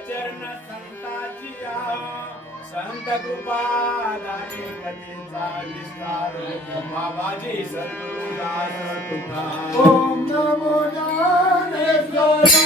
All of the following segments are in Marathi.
चरण संताची संत कृपा दानी कधीचा विस्तार बाबाजी सद्गुरुदास तुका ओम नमो ज्ञानेश्वरा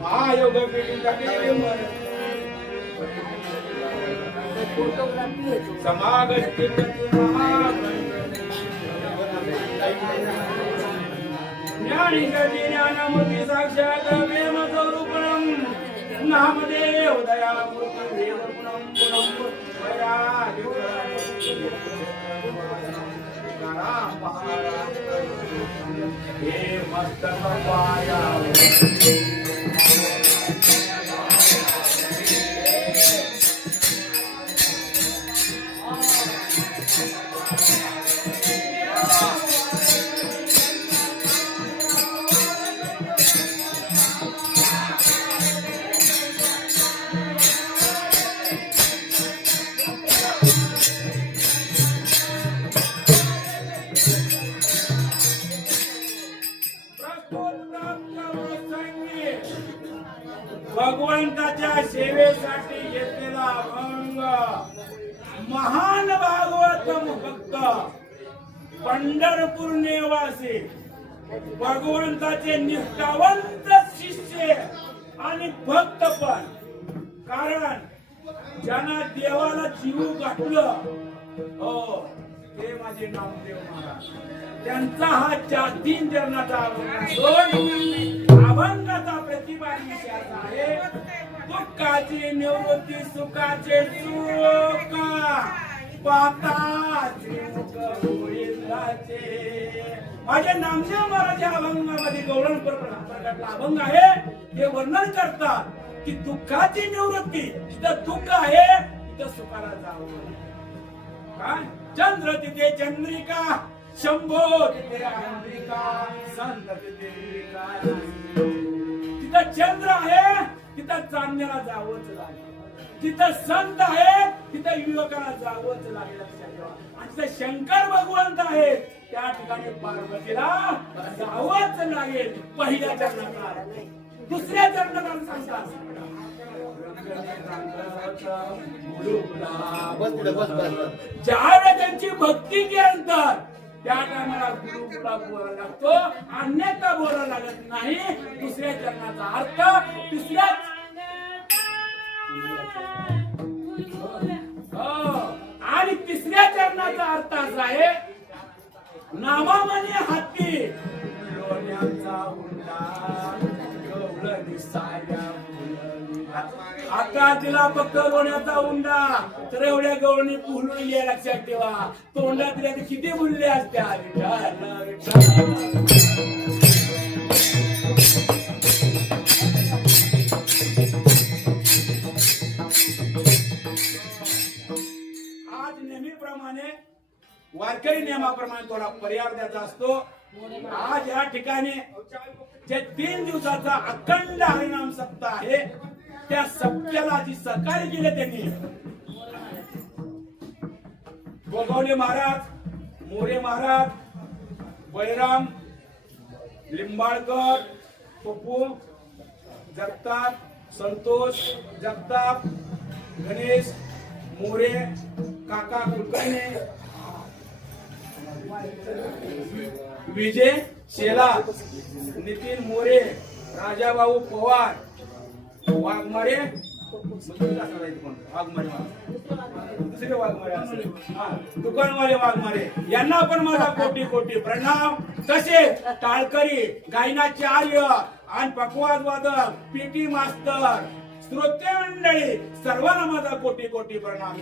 महायोग समागती ज्ञानी गती ज्ञानमूर्ती साक्षात प्रेम स्वरूपम नामदेव दयामूर्ती देवगुणम गुणम वया हे मस्तक पाया भगवंताच्या सेवेसाठी घेतलेला अभंग महान भागवतम भक्त पंढरपूर निवासी भगवंताचे निष्ठावंत शिष्य आणि भक्त पण कारण ज्यांना देवाला जीव घातलं हो ते माझे नामदेव महाराज त्यांचा हा तीन चरणाचा अभंगाचा प्रतिभा विषयाचा आहे दुःखाची निवृत्ती सुखाचे सुख पाताचे मुख होळीचे माझे नामदेव महाराज या अभंगामध्ये गौरण प्रकटला अभंग आहे हे वर्णन करतात की दुःखाची निवृत्ती जिथं दुःख आहे तिथं सुखाला जावं काय चंद्र तिथे चंद्रिका शंभो तिथे अंबिका संत तिथे विकार. तिथं चंद्र आहे तिथं चांदण्याला जावंच लागेल. जिथं संत आहेत तिथं युवकाला जावंच लागेल. लक्षात ठेवा. आणि तिथं शंकर भगवंत आहेत त्या ठिकाणी पार्वतीला जावंच लागेल. पहिल्या चरणात दुसऱ्या चरणात सांगतात ज्यावेळेस त्यांची भक्ती केल्यानंतर त्या टायमाला गुरुला बोलायला लागतो, अन्यथा बोलायला लागत नाही. दुसऱ्या चरणाचा अर्थ तिसऱ्या आणि तिसऱ्या चरणाचा अर्थ असा आहे नामामनी हाती लोण्याचा हुंडा गवळण दिसाया फुलविला. आता तिला फक्त लोण्याचा हुंडा तर एवढ्या गवळणी फुलून ये. लक्षात ठेवा. तोंडात तिला किती फुलले असत्या. आज नेहमीप्रमाणे वारकरी नियमाप्रमाणे थोडा पर्याय द्यायचा असतो. आज या ठिकाणी जे 3 दिवसाचा अखंड हरिनाम सप्ताह आहे त्या सप्त्याला जी सहकार्य केले त्यांनी गोगावले महाराज, मोरे महाराज, बैराम, लिंबाळकर, पप्पू जगताप, संतोष जगताप, गणेश मोरे, काका कुलकर्णी, विजय शेला, नितीन मोरे, राजाभाऊ पवार, वाघमारे दुसरे वाघमारे दुकानवाले वाघमारे यांना पण माझा कोटी कोटी प्रणाम. तसेच टाळकरी गायनाचार्य आणि पकवाद वादक पीटी मास्तर श्रोते मंडळी सर्वांना माझा कोटी कोटी प्रणाम.